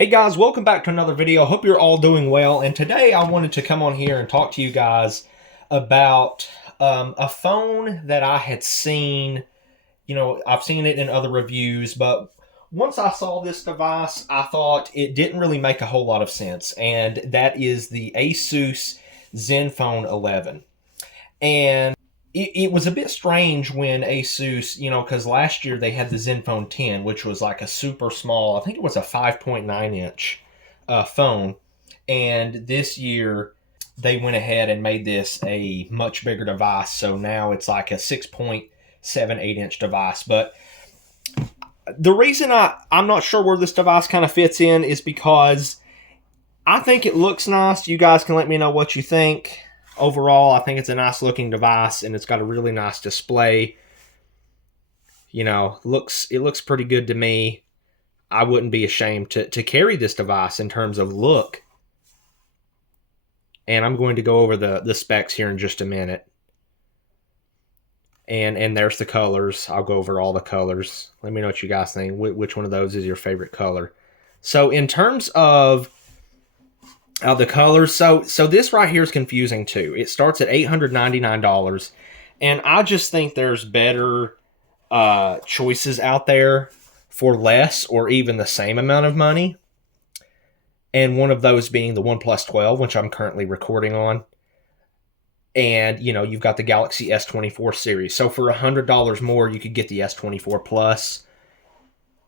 Hey guys, welcome back to another video. Hope you're all doing well. And today I wanted to come on here and talk to you guys about a phone that I had seen. I've seen it in other reviews, but once I saw this device, I thought it didn't really make a whole lot of sense. And that is the Asus Zenfone 11. And it was a bit strange when Asus, because last year they had the Zenfone 10, which was like a super small, I think it was a 5.9 inch phone. And this year they went ahead and made this a much bigger device. So now it's like a 6.78 inch device. But the reason I'm not sure where this device kind of fits in is because I think it looks nice. You guys can let me know what you think. Overall, I think it's a nice looking device and it's got a really nice display. It looks pretty good to me. I wouldn't be ashamed to carry this device in terms of look. And I'm going to go over the specs here in just a minute. And there's the colors. I'll go over all the colors. Let me know what you guys think. Which one of those is your favorite color? So in terms of the colors, so this right here is confusing too. It starts at $899, and I just think there's better choices out there for less or even the same amount of money. And one of those being the OnePlus 12, which I'm currently recording on. And you've got the Galaxy S24 series. So for $100 more, you could get the S24 Plus,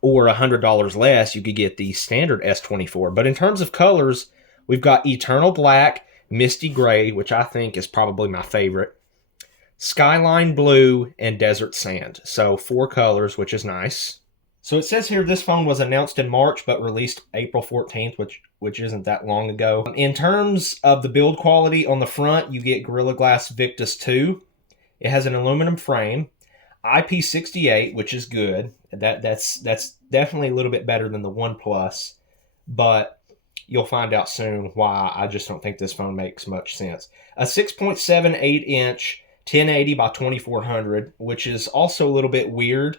or $100 less, you could get the standard S24. But in terms of colors, we've got Eternal Black, Misty Gray, which I think is probably my favorite, Skyline Blue, and Desert Sand. So 4 colors, which is nice. So it says here this phone was announced in March but released April 14th, which isn't that long ago. In terms of the build quality, on the front, you get Gorilla Glass Victus 2. It has an aluminum frame, IP68, which is good. That's definitely a little bit better than the OnePlus, but you'll find out soon why I just don't think this phone makes much sense. A 6.78 inch 1080 by 2400, which is also a little bit weird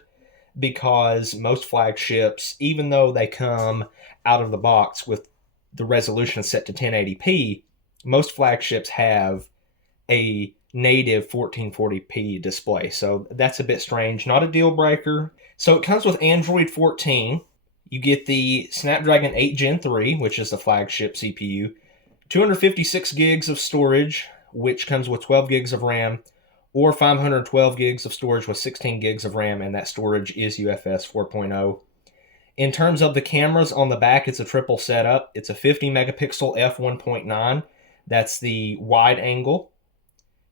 because most flagships, even though they come out of the box with the resolution set to 1080p, most flagships have a native 1440p display. So that's a bit strange. Not a deal breaker. So it comes with Android 14. You get the Snapdragon 8 Gen 3, which is the flagship CPU, 256 gigs of storage, which comes with 12 gigs of RAM, or 512 gigs of storage with 16 gigs of RAM, and that storage is UFS 4.0. In terms of the cameras on the back, it's a triple setup. It's a 50 megapixel f1.9. That's the wide angle.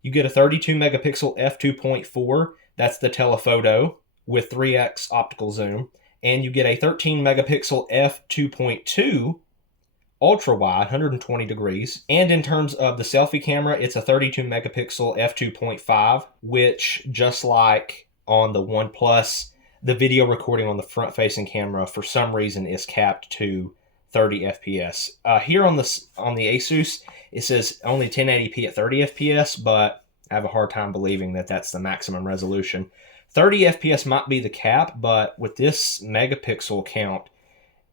You get a 32 megapixel f2.4. That's the telephoto with 3x optical zoom. And you get a 13 megapixel f2.2 ultra wide, 120 degrees. And in terms of the selfie camera, it's a 32 megapixel f2.5, which, just like on the OnePlus, the video recording on the front facing camera for some reason is capped to 30 FPS. Here on the Asus, it says only 1080p at 30 FPS, but I have a hard time believing that that's the maximum resolution. 30 FPS might be the cap, but with this megapixel count,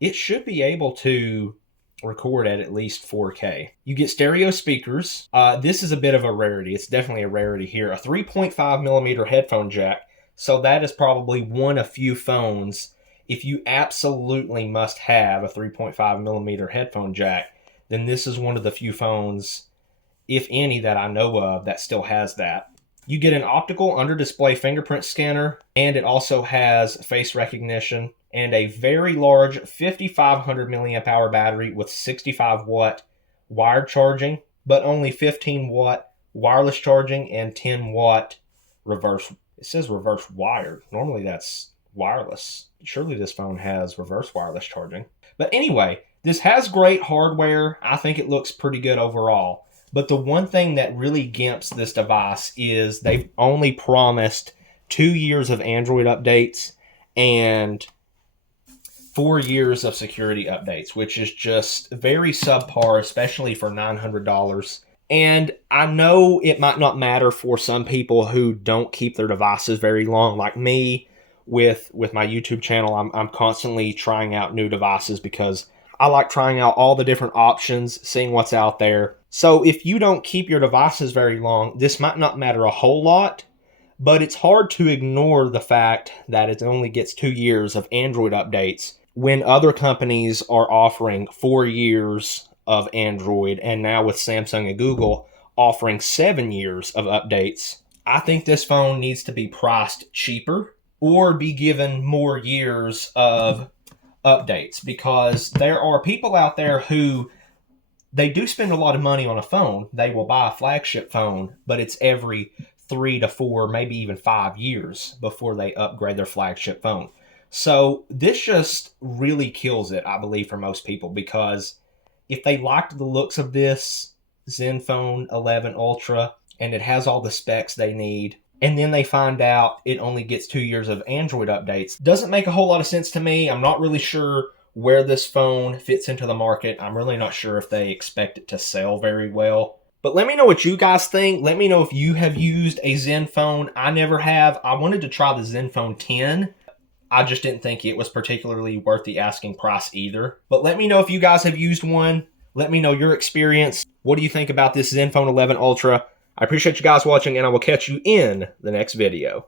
it should be able to record at least 4K. You get stereo speakers. This is a bit of a rarity. It's definitely a rarity here. A 3.5 millimeter headphone jack. So that is probably one of few phones. If you absolutely must have a 3.5 millimeter headphone jack, then this is one of the few phones, if any, that I know of that still has that. You get an optical under-display fingerprint scanner, and it also has face recognition and a very large 5,500 milliamp hour battery with 65 watt wired charging, but only 15 watt wireless charging and 10 watt reverse. It says reverse wired. Normally that's wireless. Surely this phone has reverse wireless charging. But anyway, this has great hardware. I think it looks pretty good overall. But the one thing that really gimps this device is they've only promised 2 years of Android updates and 4 years of security updates, which is just very subpar, especially for $900. And I know it might not matter for some people who don't keep their devices very long, like me with my YouTube channel. I'm constantly trying out new devices because I like trying out all the different options, seeing what's out there. So if you don't keep your devices very long, this might not matter a whole lot, but it's hard to ignore the fact that it only gets 2 years of Android updates when other companies are offering 4 years of Android, and now with Samsung and Google offering 7 years of updates. I think this phone needs to be priced cheaper or be given more years of updates, because there are people out there who they do spend a lot of money on a phone. They will buy a flagship phone, but it's every 3 to 4, maybe even 5 years before they upgrade their flagship phone. So this just really kills it, I believe, for most people, because if they liked the looks of this Zenfone 11 Ultra and it has all the specs they need, and then they find out it only gets 2 years of Android updates, doesn't make a whole lot of sense to me. I'm not really sure where this phone fits into the market. I'm really not sure if they expect it to sell very well. But let me know what you guys think. Let me know if you have used a Zenfone. I never have. I wanted to try the Zenfone 10. I just didn't think it was particularly worth the asking price either. But let me know if you guys have used one. Let me know your experience. What do you think about this Zenfone 11 Ultra? I appreciate you guys watching, and I will catch you in the next video.